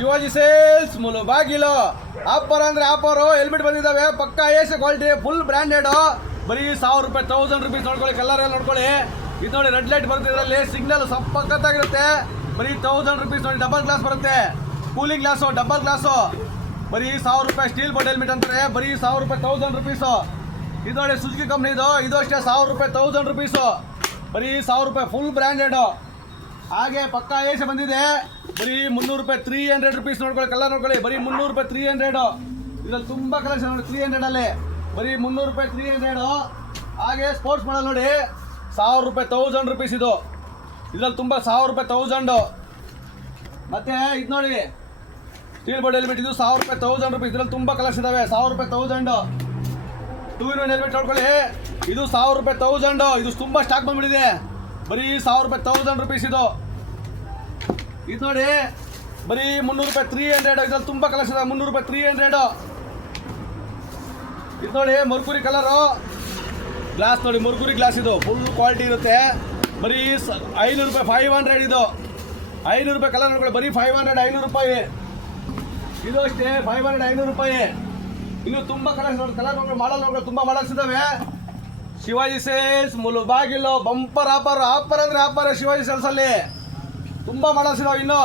Shivaji sales Mulbagal. Offer ಅಂದ್ರೆ offer. Helmet ಬಂದಿದ್ದಾವೆ, ಪಕ್ಕಾ ಎಸಿ ಕ್ವಾಲಿಟಿ, ಫುಲ್ ಬ್ರ್ಯಾಂಡೆಡ್. ಬರೀ 1000 ರೂಪಾಯಿ, 1000 ರುಪೀಸ್ ನೋಡ್ಕೊಳ್ಳಿ. ಕಲರ್ ಎಲ್ಲ ನೋಡ್ಕೊಳ್ಳಿ. ಇದು ನೋಡಿ, ರೆಡ್ ಲೈಟ್ ಬರುತ್ತೆ ಇದರಲ್ಲಿ, ಸಿಗ್ನಲ್ ಸಪ್ಪತ್ತಾಗಿರುತ್ತೆ. ಬರೀ 1000 ರುಪೀಸ್ ನೋಡಿ. ಡಬಲ್ ಗ್ಲಾಸ್ ಬರುತ್ತೆ, ಕೂಲಿಂಗ್ ಗ್ಲಾಸು, ಡಬಲ್ ಗ್ಲಾಸು. ಬರೀ 1000 ರೂಪಾಯಿ. ಸ್ಟೀಲ್ ಬೋರ್ಡ್ ಹೆಲ್ಮೆಟ್ ಅಂತಾರೆ. ಬರೀ 1000 ರೂಪಾಯಿ, 1000 ರುಪೀಸು. ಇದು ನೋಡಿ, ಸುಜುಕಿ ಕಂಪ್ನಿ ಇದು ಅಷ್ಟೇ 1000 ರೂಪಾಯಿ, 1000 ರುಪೀಸು. ಬರೀ 1000 ರೂಪಾಯಿ, ಫುಲ್ ಬ್ರ್ಯಾಂಡೆಡು. ಹಾಗೆ ಪಕ್ಕಾ ಎಸಿ ಬಂದಿದೆ, ಬರೀ 300 ರೂಪಾಯಿ, 300 ರುಪೀಸ್ ನೋಡ್ಕೊಳ್ಳಿ. ಕಲರ್ ನೋಡ್ಕೊಳ್ಳಿ, ಬರೀ 300 ರೂಪಾಯಿ, 300. ಇದ್ರಲ್ಲಿ ತುಂಬ ಕಲೆಕ್ಷನ್ ನೋಡಿ, 300 ಅಲ್ಲಿ ಬರೀ 300 ರೂಪಾಯಿ, 300. ಹಾಗೆ ಸ್ಪೋರ್ಟ್ಸ್ ಮಾಡಲ್ ನೋಡಿ, 1000 ರೂಪಾಯಿ, 1000 ರುಪೀಸ್. ಇದು ಇದ್ರಲ್ಲಿ ತುಂಬ 1000 ರೂಪಾಯಿ, 1000. ಮತ್ತೆ ಇದು ನೋಡಿ, ಸ್ಟೀಲ್ ಬೋರ್ಡ್ ಹೆಲ್ಮೆಟ್, ಇದು 1000 ರೂಪಾಯಿ, 1000 ರುಪೀಸ್. ಇದ್ರಲ್ಲಿ ತುಂಬ ಕಲರ್ಸ್ ಇದಾವೆ, 1000 ರೂಪಾಯಿ, 1000. 2-in-1 ಹೆಲ್ಮೆಟ್ ನೋಡ್ಕೊಳ್ಳಿ, ಇದು 1000 ರೂಪಾಯಿ, 1000. ಇದು ತುಂಬ ಸ್ಟಾಕ್ ಬಂದ್ಬಿಟ್ಟಿದೆ, ಬರೀ 1000 ರೂಪಾಯಿ, 1000 ರುಪೀಸ್. ಇದು ನೋಡಿ, ಬರೀ 300 ರೂಪಾಯಿ, 300. ಇದ್ರಲ್ಲಿ ತುಂಬ ಕಲರ್ಸ್ ಇದೆ, 300 ರೂಪಾಯಿ, 300. ಇದು ನೋಡಿ, ಮರ್ಕುರಿ ಕಲರು ಗ್ಲಾಸ್ ನೋಡಿ, ಮರ್ಕುರಿ ಗ್ಲಾಸ್. ಇದು ಫುಲ್ ಕ್ವಾಲಿಟಿ ಇರುತ್ತೆ, ಬರೀ 500 ರೂಪಾಯಿ, 500. ಇದು 500 ರೂಪಾಯಿ. ಕಲರ್ ನೋಡ್ಕೊಳ್ಳಿ, ಬರೀ 500, 500 ರೂಪಾಯಿ. ಇದು ಅಷ್ಟೇ 500, 500 ರೂಪಾಯಿ. ಇನ್ನು ತುಂಬ ಕಲರ್ಸ್ ನೋಡಿ, ಕಲರ್ ನೋಡ್ಕೊಳ್ಳಿ, ಮಾಡಲ್ ನೋಡ್ಕೊಳ್ಳಿ, ತುಂಬ ಮಾಡಲ್ಸ್ ಇದ್ದಾವೆ. Shivaji sales Mulbagal bumper offer. Offer ಅಂದರೆ ಆಫರ್ ಶಿವಾಜಿ ಸೇಲ್ಸಲ್ಲಿ ತುಂಬ ಮಾಡಲ್ಸ್ ಇದಾವೆ. ಇನ್ನು